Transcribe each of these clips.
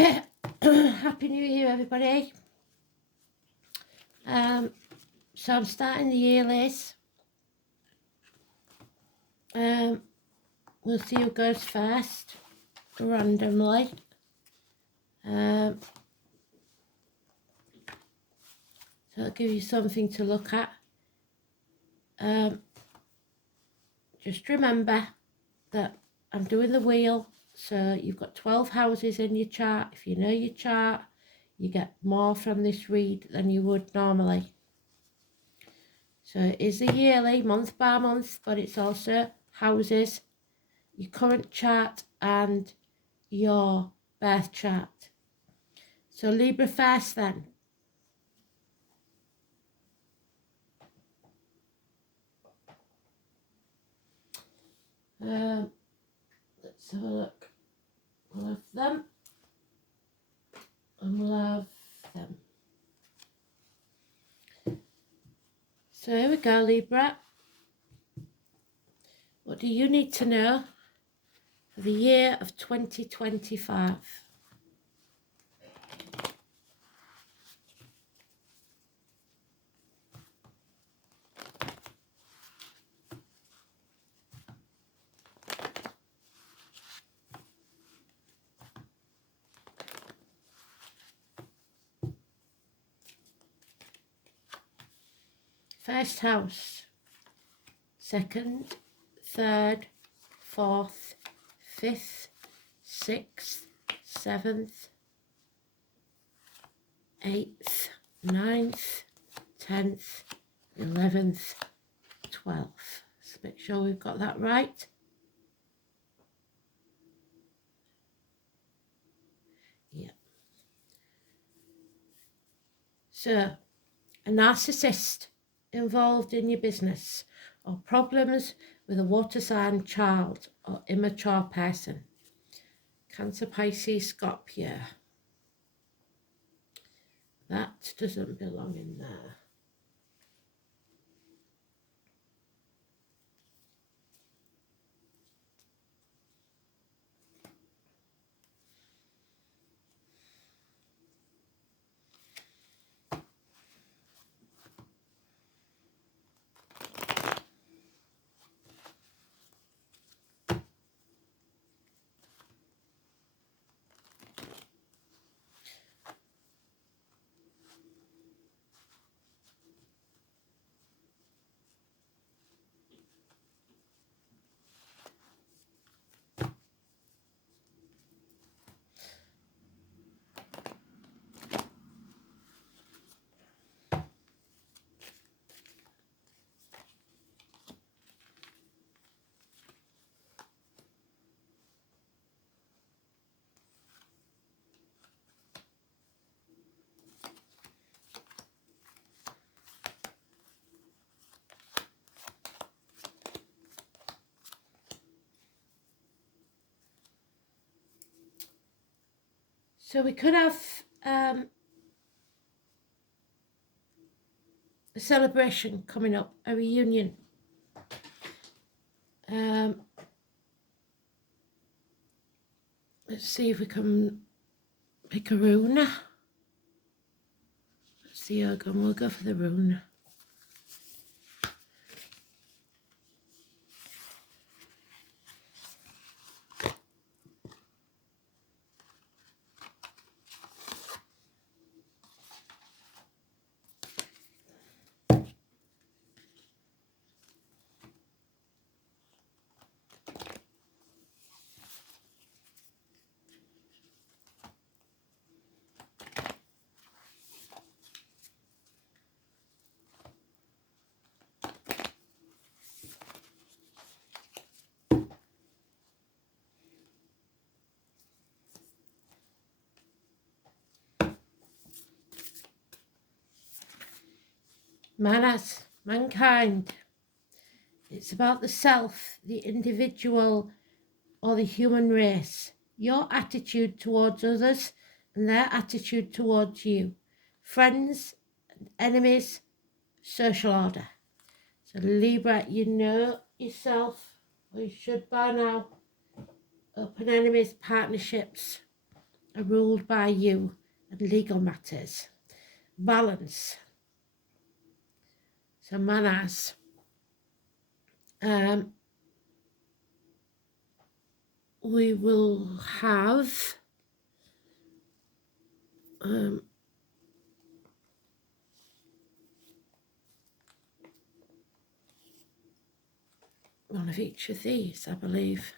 Okay, Happy New Year, everybody. So I'm starting the year, Liz. We'll see who goes first, randomly. So I'll give you something to look at. Just remember that I'm doing the wheel, so you've got 12 houses in your chart. If you know your chart, you get more from this read than you would normally. So it is a yearly, month by month, but it's also houses, your current chart and your birth chart. So Libra first then. Let's have a look. We'll have them and we'll have them. So here we go, Libra. What do you need to know for the year of 2025? First house, second, third, fourth, fifth, sixth, seventh, eighth, ninth, 10th, 11th, 12th. Let's make sure we've got that right. Yeah. So, a narcissist involved in your business, or problems with a water sign child or immature person. Cancer, Pisces, Scorpio. That doesn't belong in there. So we could have a celebration coming up, a reunion. Let's see if we can pick a rune. Let's see, we'll go for the rune. Manas, mankind. It's about the self, the individual, or the human race. Your attitude towards others and their attitude towards you. Friends, enemies, social order. So Libra, you know yourself, or you should by now. Open enemies, partnerships, are ruled by you and legal matters. Balance. So manners. We will have one of each of these, I believe.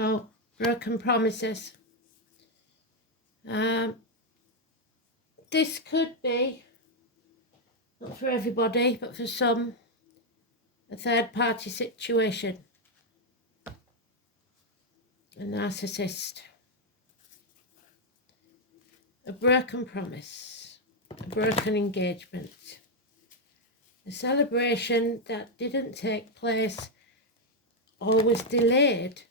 Oh, broken promises. This could be, not for everybody, but for some, a third party situation. A narcissist. A broken promise. A broken engagement. A celebration that didn't take place or was delayed.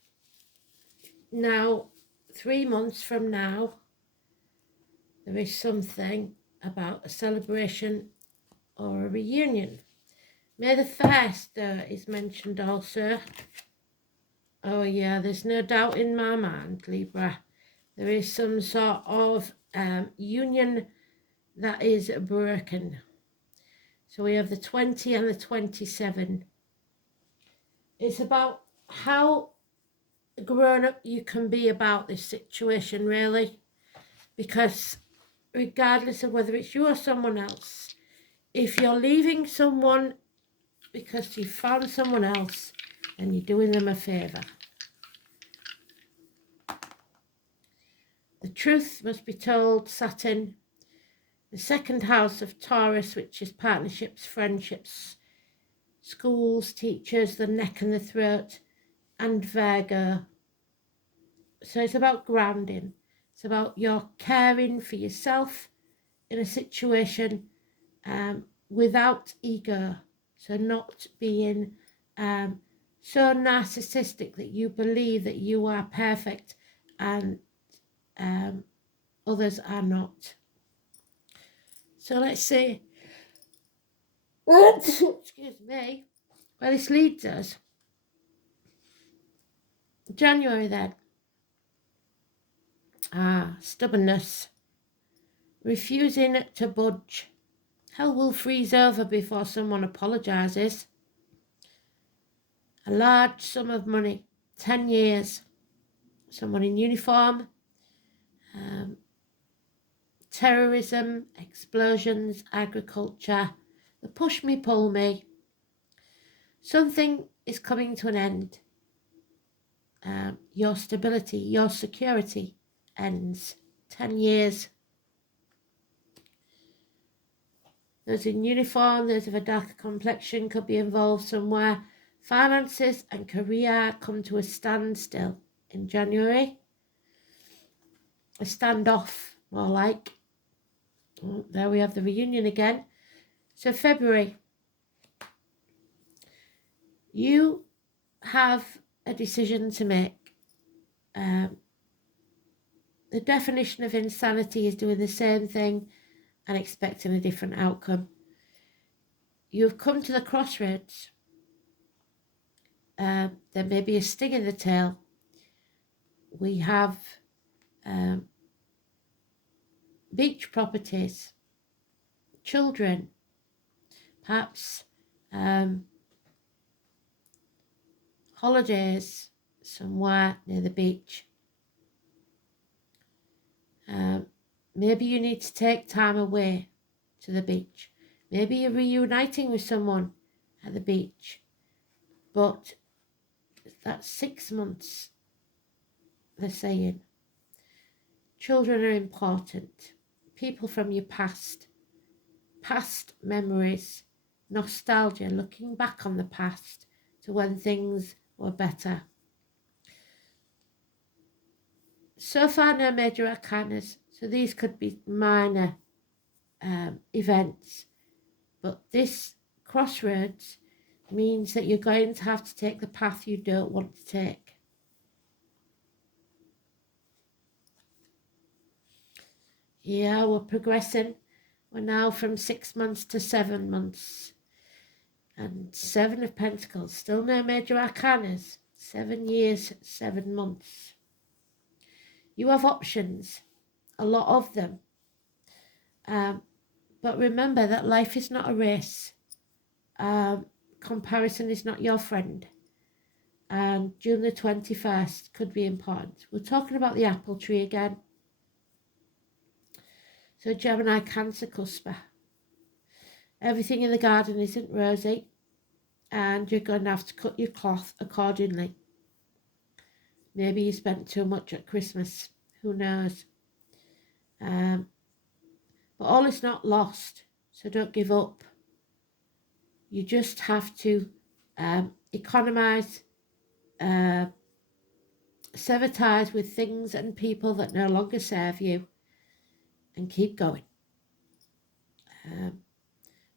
Now, 3 months from now, there is something about a celebration or a reunion. May the 1st is mentioned also. Oh yeah, there's no doubt in my mind, Libra. There is some sort of union that is broken. So we have the 20 and the 27. It's about how grown up you can be about this situation, really. Because regardless of whether it's you or someone else, if you're leaving someone because you found someone else, then you're doing them a favour. The truth must be told, Saturn. The 2nd house of Taurus, which is partnerships, friendships, schools, teachers, the neck and the throat, and Virgo. So it's about grounding. It's about your caring for yourself in a situation without ego. So not being so narcissistic that you believe that you are perfect and others are not. So let's see, excuse me, where this leads us. January then. Stubbornness. Refusing to budge. Hell will freeze over before someone apologises. A large sum of money. 10 years. Someone in uniform. Terrorism, explosions, agriculture. The push me, pull me. Something is coming to an end. Your stability, your security ends. 10 years. Those in uniform, those of a darker complexion could be involved somewhere. Finances and career come to a standstill in January. A standoff, more like. Oh, there we have the reunion again. So February. You have a decision to make. The definition of insanity is doing the same thing and expecting a different outcome. You've come to the crossroads. There may be a sting in the tail. We have beach properties, children, perhaps holidays somewhere near the beach. Maybe you need to take time away to the beach. Maybe you're reuniting with someone at the beach. But that's 6 months, they're saying. Children are important. People from your past memories, nostalgia, looking back on the past to when things were better. So far, no major arcanas, so these could be minor events, but this crossroads means that you're going to have to take the path you don't want to take. Yeah, we're progressing. We're now from 6 months to 7 months. And 7 of Pentacles, still no major arcanas. 7 years, 7 months. You have options, a lot of them. But remember that life is not a race. Comparison is not your friend. And June the 21st could be important. We're talking about the apple tree again. So Gemini, Cancer, Cusper. Everything in the garden isn't rosy, and you're going to have to cut your cloth accordingly. Maybe you spent too much at Christmas. Who knows? But all is not lost, so don't give up. You just have to economise, sever ties with things and people that no longer serve you, and keep going.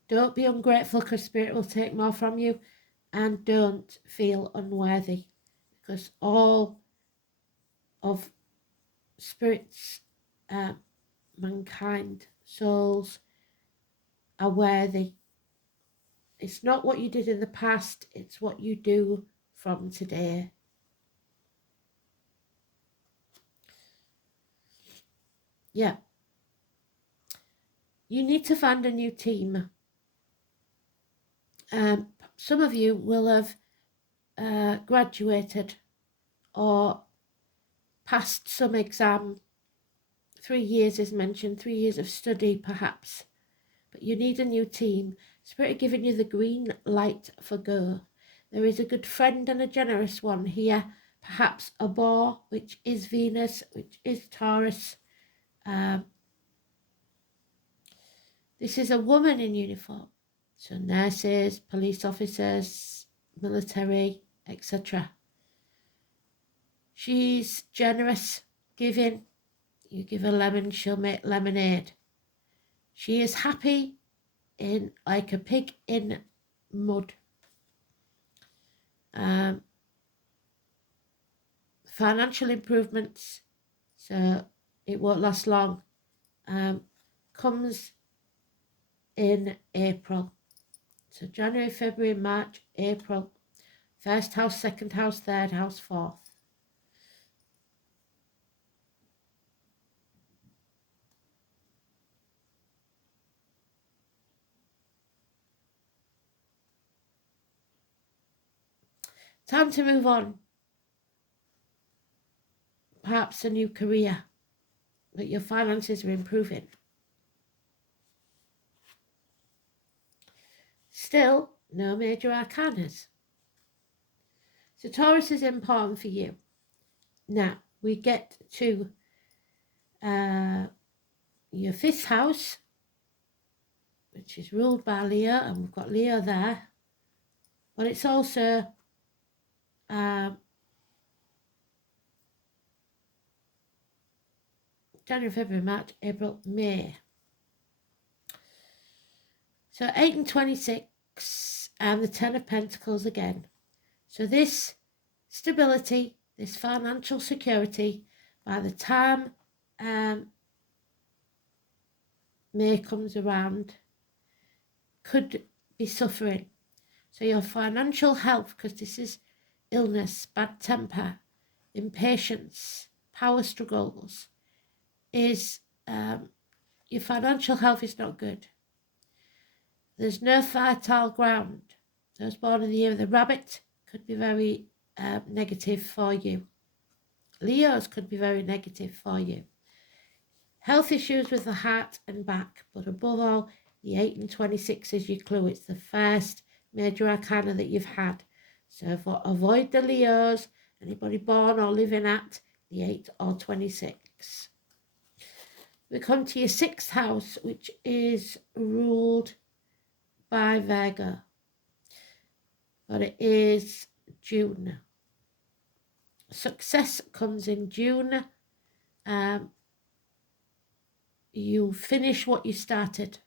Don't be ungrateful, because Spirit will take more from you, and don't feel unworthy, because all of Spirit's mankind, souls, are worthy. It's not what you did in the past, it's what you do from today. Yeah. You need to find a new team. Some of you will have graduated or passed some exam. 3 years is mentioned, 3 years of study perhaps. But you need a new team. Spirit giving you the green light for go. There is a good friend and a generous one here. Perhaps a boar, which is Venus, which is Taurus. This is a woman in uniform. So nurses, police officers, military, etc. She's generous, giving. You give her lemon, she'll make lemonade. She is happy in like a pig in mud. Financial improvements, so it won't last long, comes in April. So January, February, March, April. First house, second house, third house, fourth. Time to move on. Perhaps a new career, but your finances are improving. Still, no major arcanas. So Taurus is important for you. Now, we get to your 5th house, which is ruled by Leo, and we've got Leo there. But it's also January, February, March, April, May. So 8 and 26 and the 10 of Pentacles again. So this stability, this financial security, by the time May comes around, could be suffering. So your financial health, because this is illness, bad temper, impatience, power struggles, is your financial health is not good. There's no fertile ground. Those born in the year of the rabbit could be very negative for you. Leos could be very negative for you. Health issues with the heart and back, but above all, the 8 and 26 is your clue. It's the first major arcana that you've had. So avoid the Leos, anybody born or living at the 8 or 26. We come to your 6th house, which is ruled by Virgo, but it is June. Success comes in June. You finish what you started.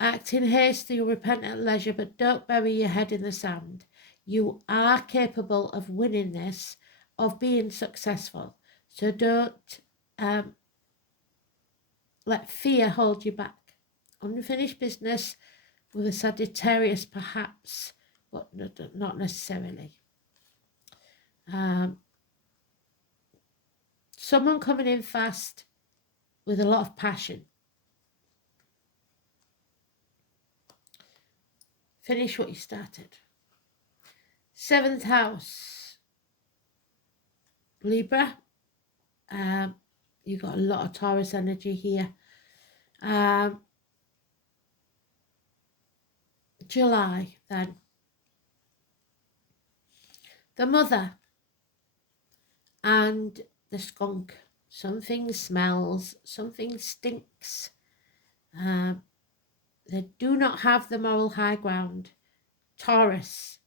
Act in haste, you'll repent at leisure, but don't bury your head in the sand. You are capable of winning this, of being successful. So don't let fear hold you back. Unfinished business with a Sagittarius perhaps, but not necessarily. Someone coming in fast with a lot of passion. Finish what you started. 7th house, Libra. You got a lot of Taurus energy here. July then. The Mother and the skunk. Something smells, something stinks. They do not have the moral high ground. Taurus.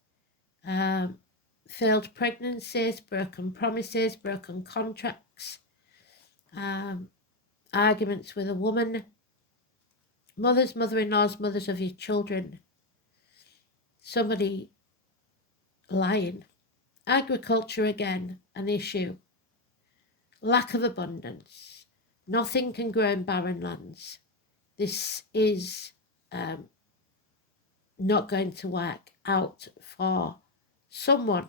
Failed pregnancies, broken promises, broken contracts, arguments with a woman, mothers, mother-in-laws, mothers of your children, somebody lying. Agriculture again, an issue. Lack of abundance. Nothing can grow in barren lands. This is not going to work out for someone,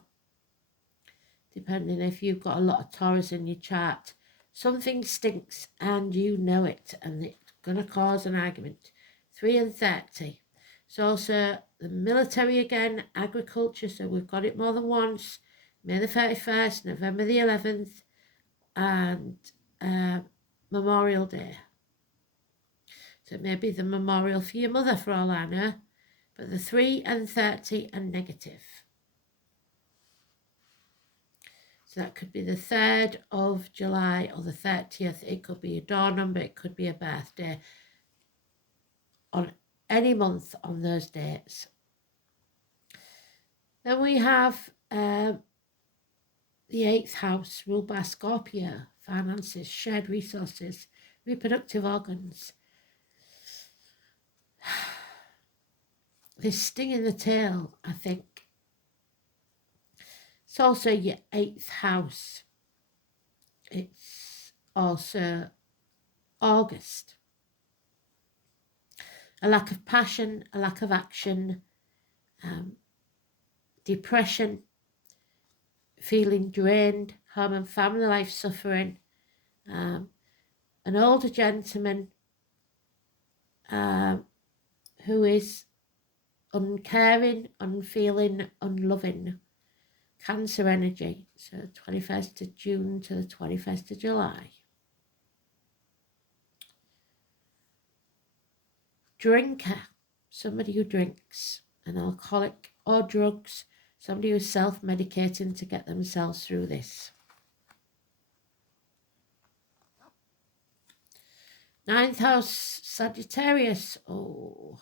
depending if you've got a lot of Taurus in your chart. Something stinks and you know it, and it's going to cause an argument. 3 and 30. It's also the military again, agriculture, so we've got it more than once. May the 31st, November the 11th, and Memorial Day. So it may be the memorial for your mother for all I know, but the 3 and 30 are negative. So that could be the 3rd of July or the 30th. It could be a door number. It could be a birthday. On any month on those dates. Then we have the 8th house, ruled by Scorpio. Finances, shared resources, reproductive organs. This sting in the tail, I think. It's also your 8th house. It's also August. A lack of passion, a lack of action, depression, feeling drained, home and family life suffering, an older gentleman who is uncaring, unfeeling, unloving. Cancer energy, so 21st of June to the 21st of July. Drinker, somebody who drinks, an alcoholic or drugs, somebody who's self-medicating to get themselves through this. 9th house, Sagittarius. Oh,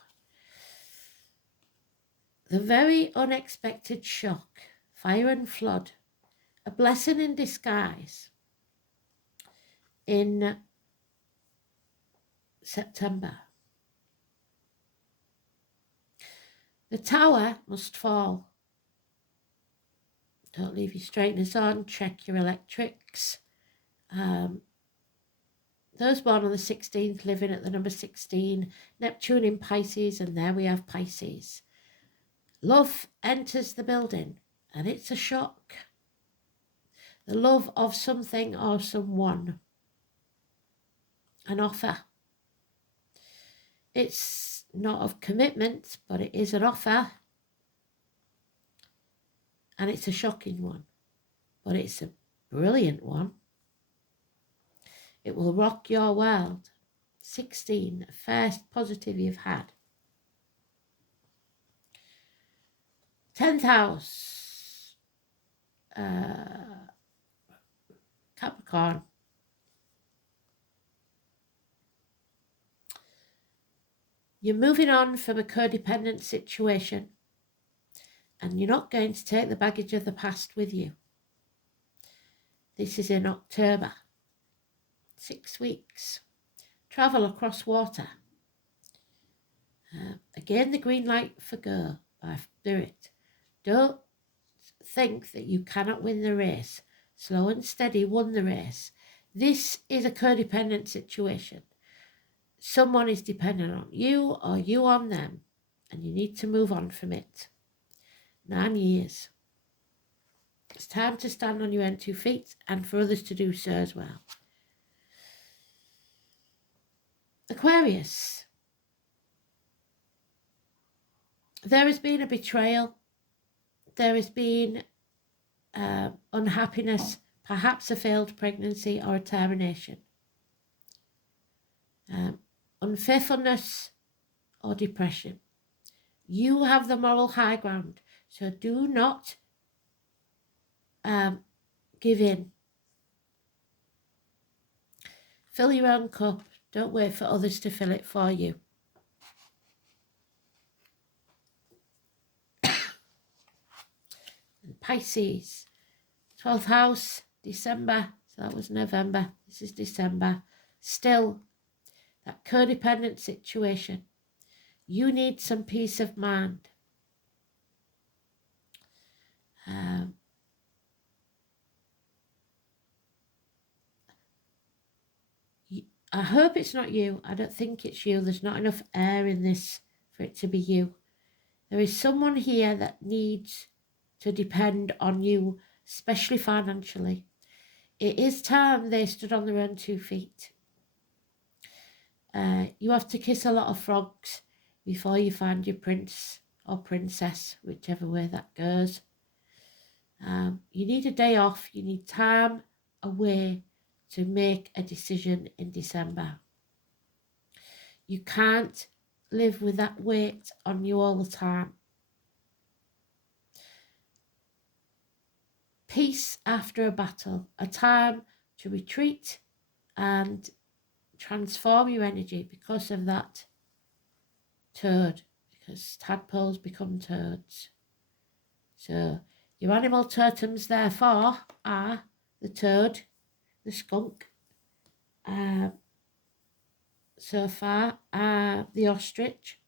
the very unexpected shock. Fire and flood, a blessing in disguise in September. The tower must fall. Don't leave your straighteners on, check your electrics. Those born on the 16th, living at the number 16, Neptune in Pisces, and there we have Pisces. Love enters the building. And it's a shock. The love of something or someone. An offer. It's not of commitment, but it is an offer. And it's a shocking one. But it's a brilliant one. It will rock your world. 16, first positive you've had. 10th house. Capricorn. You're moving on from a codependent situation, and you're not going to take the baggage of the past with you. This is in October. 6 weeks. Travel across water. Again, the green light for go by Spirit. Don't think that you cannot win the race. Slow and steady won the race. This is a codependent situation. Someone is dependent on you or you on them, and you need to move on from it. 9 years. It's time to stand on your own 2 feet and for others to do so as well. Aquarius. There has been a betrayal. There has been unhappiness, perhaps a failed pregnancy or a termination. Unfaithfulness or depression. You have the moral high ground, so do not give in. Fill your own cup. Don't wait for others to fill it for you. And Pisces, 12th house, December. So that was November. This is December. Still, that codependent situation. You need some peace of mind. I hope it's not you. I don't think it's you. There's not enough air in this for it to be you. There is someone here that needs to depend on you, especially financially. It is time they stood on their own 2 feet. You have to kiss a lot of frogs before you find your prince or princess, whichever way that goes. You need a day off. You need time away to make a decision in December. You can't live with that weight on you all the time. Peace after a battle, a time to retreat and transform your energy because of that toad, because tadpoles become toads. So your animal totems therefore are the toad, the skunk, so far the ostrich,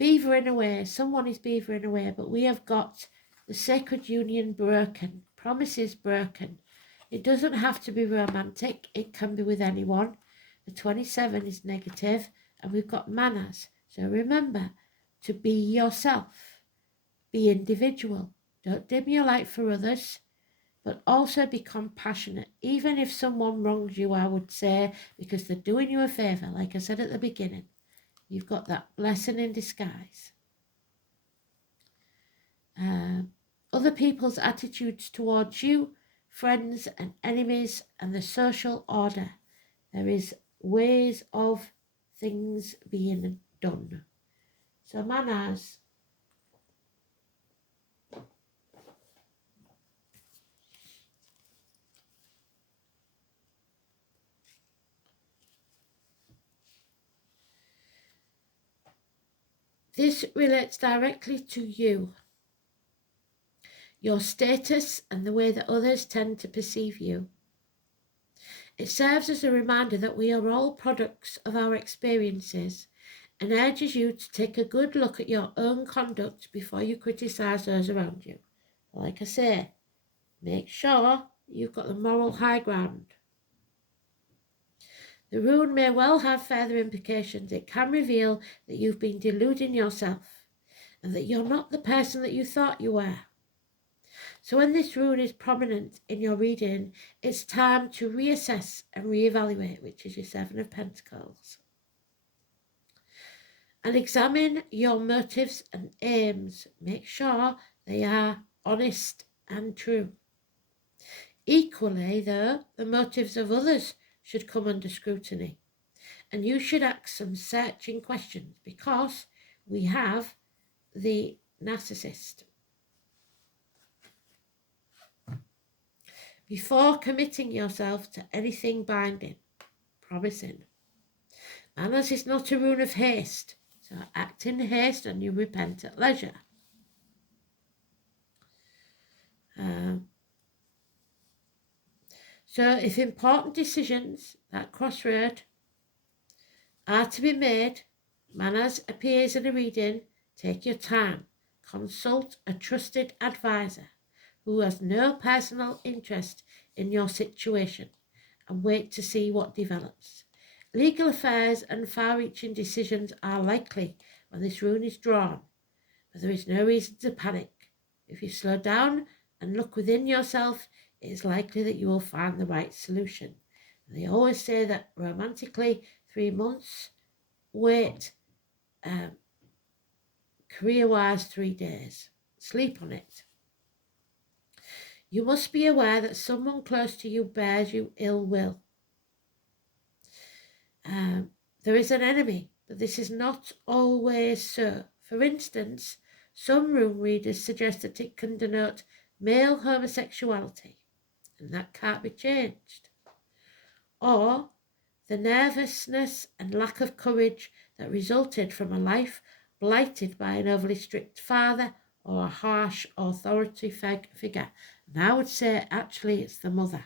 beavering away. Someone is beavering away, but we have got the sacred union broken, promises broken. It doesn't have to be romantic. It can be with anyone. The 27 is negative, and we've got manners. So remember to be yourself. Be individual. Don't dim your light for others, but also be compassionate. Even if someone wrongs you, I would say, because they're doing you a favour, like I said at the beginning. You've got that blessing in disguise. Other people's attitudes towards you, friends and enemies, and the social order. There is ways of things being done. So manners. This relates directly to you, your status and the way that others tend to perceive you. It serves as a reminder that we are all products of our experiences and urges you to take a good look at your own conduct before you criticise those around you. Like I say, make sure you've got the moral high ground. The rune may well have further implications. It can reveal that you've been deluding yourself and that you're not the person that you thought you were. So when this rune is prominent in your reading, it's time to reassess and reevaluate, which is your 7 of Pentacles. And examine your motives and aims. Make sure they are honest and true. Equally, though, the motives of others should come under scrutiny. And you should ask some searching questions because we have the narcissist. Before committing yourself to anything binding. promising. Manners is not a rune of haste, so act in haste and you repent at leisure. So if important decisions, that crossroad, are to be made, manners appears in a reading, take your time. Consult a trusted advisor who has no personal interest in your situation and wait to see what develops. Legal affairs and far-reaching decisions are likely when this rune is drawn, but there is no reason to panic. If you slow down and look within yourself, it is likely that you will find the right solution. And they always say that romantically, 3 months, wait, career-wise, 3 days. Sleep on it. You must be aware that someone close to you bears you ill will. There is an enemy, but this is not always so. For instance, some rune readers suggest that it can denote male homosexuality, and that can't be changed. Or the nervousness and lack of courage that resulted from a life blighted by an overly strict father or a harsh authority figure. And I would say actually it's the mother.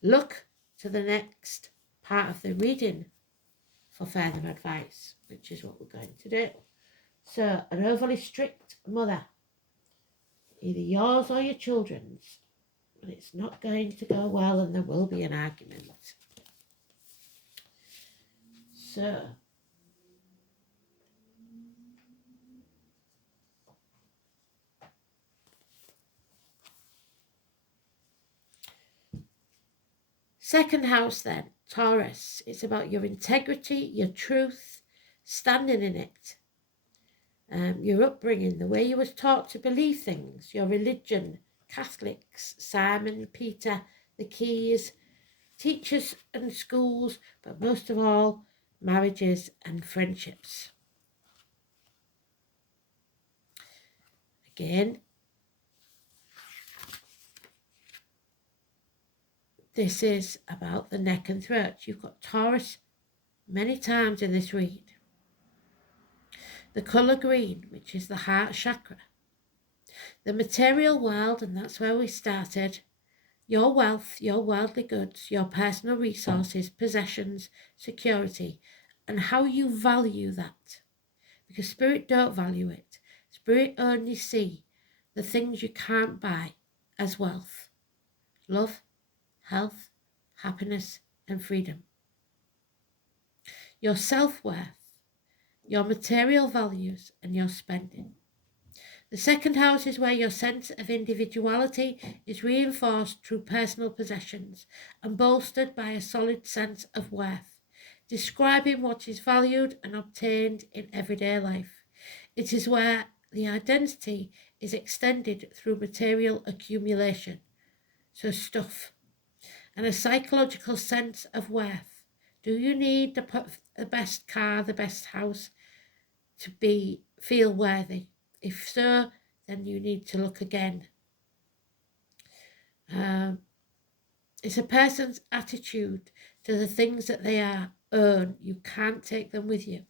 Look to the next part of the reading for further advice, which is what we're going to do. So an overly strict mother, either yours or your children's, but it's not going to go well and there will be an argument. So second house then, Taurus, it's about your integrity, your truth, standing in it, your upbringing, the way you was taught to believe things, your religion, Catholics, Simon, Peter, the keys, teachers and schools, but most of all, marriages and friendships. Again, this is about the neck and throat. You've got Taurus many times in this read. The colour green, which is the heart chakra. The material world, and that's where we started. Your wealth, your worldly goods, your personal resources, possessions, security, and how you value that. Because spirit don't value it. Spirit only see the things you can't buy as wealth. Love, health, happiness, and freedom. Your self-worth, your material values, and your spending. The second house is where your sense of individuality is reinforced through personal possessions and bolstered by a solid sense of worth, describing what is valued and obtained in everyday life. It is where the identity is extended through material accumulation, so stuff, and a psychological sense of worth. Do you need the best car, the best house to feel worthy? If so, then you need to look again. It's a person's attitude to the things that they own. You can't take them with you.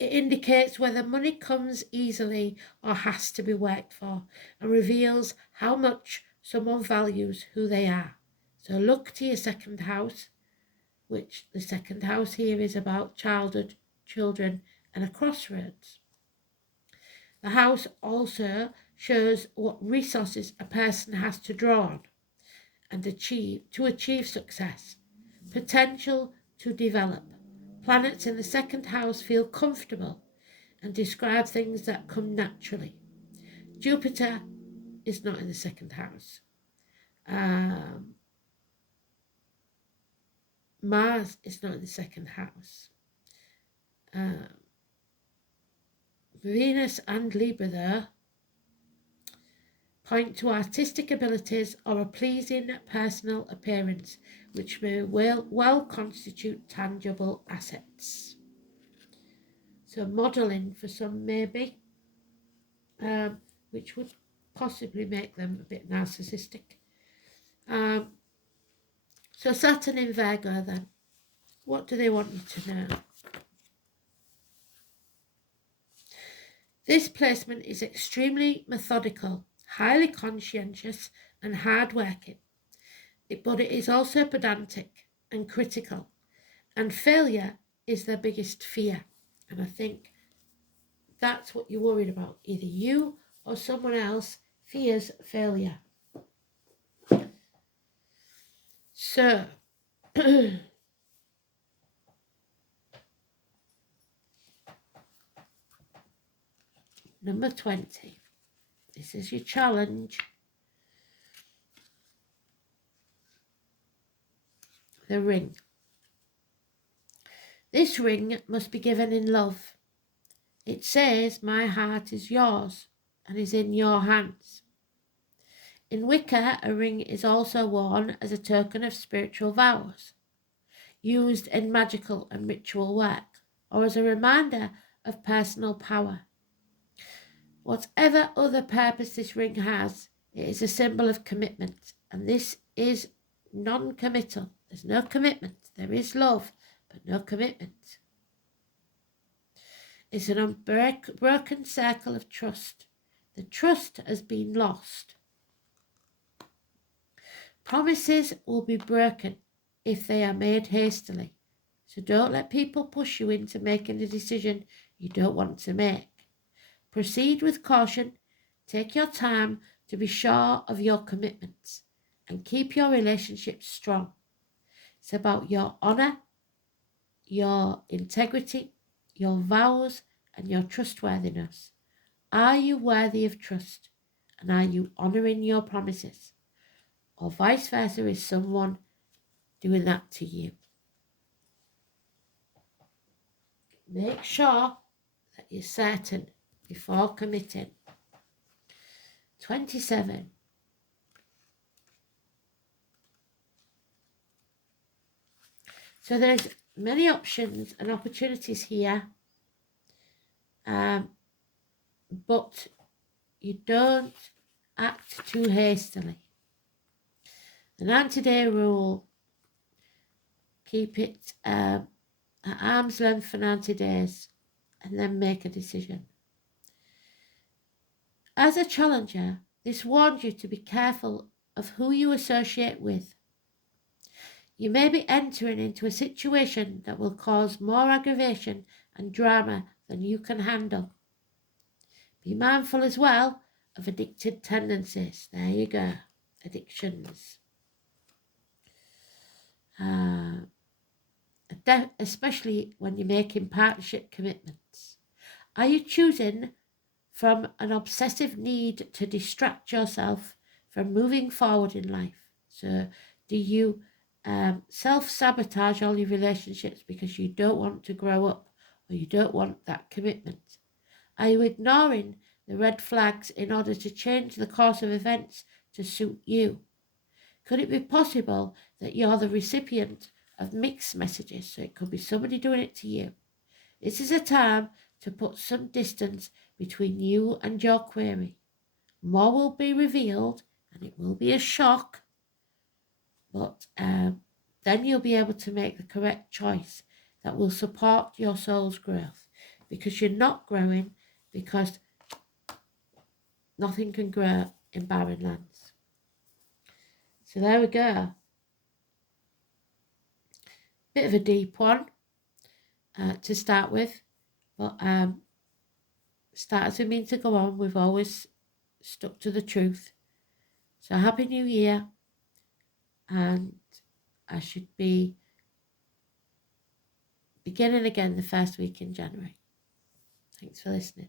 It indicates whether money comes easily or has to be worked for, and reveals how much someone values who they are. So look to your second house, which the second house here is about childhood, children, and a crossroads. The house also shows what resources a person has to draw on and achieve success, potential to develop. Planets in the second house feel comfortable and describe things that come naturally. Jupiter is not in the second house. Mars is not in the second house. Venus and Libra, though, point to artistic abilities or a pleasing personal appearance, which may well constitute tangible assets. So modelling for some maybe, which would possibly make them a bit narcissistic. So Saturn in Virgo then. What do they want you to know? This placement is extremely methodical, highly conscientious and hard-working, but it is also pedantic and critical, and failure is their biggest fear. And I think that's what you're worried about. Either you or someone else fears failure. So, number 20. This is your challenge. The ring. This ring must be given in love. It says, my heart is yours and is in your hands. In Wicca, a ring is also worn as a token of spiritual vows, used in magical and ritual work, or as a reminder of personal power. Whatever other purpose this ring has, it is a symbol of commitment, and this is non-committal. There's no commitment. There is love, but no commitment. It's an unbroken circle of trust. The trust has been lost. Promises will be broken if they are made hastily. So don't let people push you into making a decision you don't want to make. Proceed with caution. Take your time to be sure of your commitments and keep your relationships strong. It's about your honour, your integrity, your vows, and your trustworthiness. Are you worthy of trust? And are you honouring your promises? Or vice versa, is someone doing that to you? Make sure that you're certain before committing. 27. So there's many options and opportunities here, but you don't act too hastily. The 90-day rule, keep it at arm's length for 90 days and then make a decision. As a challenger, this warns you to be careful of who you associate with. You may be entering into a situation that will cause more aggravation and drama than you can handle. Be mindful as well of addicted tendencies. There you go, addictions. Especially when you're making partnership commitments. Are you choosing from an obsessive need to distract yourself from moving forward in life? So do you self-sabotage all your relationships because you don't want to grow up or you don't want that commitment? Are you ignoring the red flags in order to change the course of events to suit you? Could it be possible that you're the recipient of mixed messages? So it could be somebody doing it to you. This is a time to put some distance between you and your query. More will be revealed and it will be a shock, but then you'll be able to make the correct choice that will support your soul's growth, because you're not growing because nothing can grow in barren lands. So there we go. Bit of a deep one to start with, but start as we mean to go on. We've always stuck to the truth. So Happy New Year, and I should be beginning again the first week in January. Thanks for listening.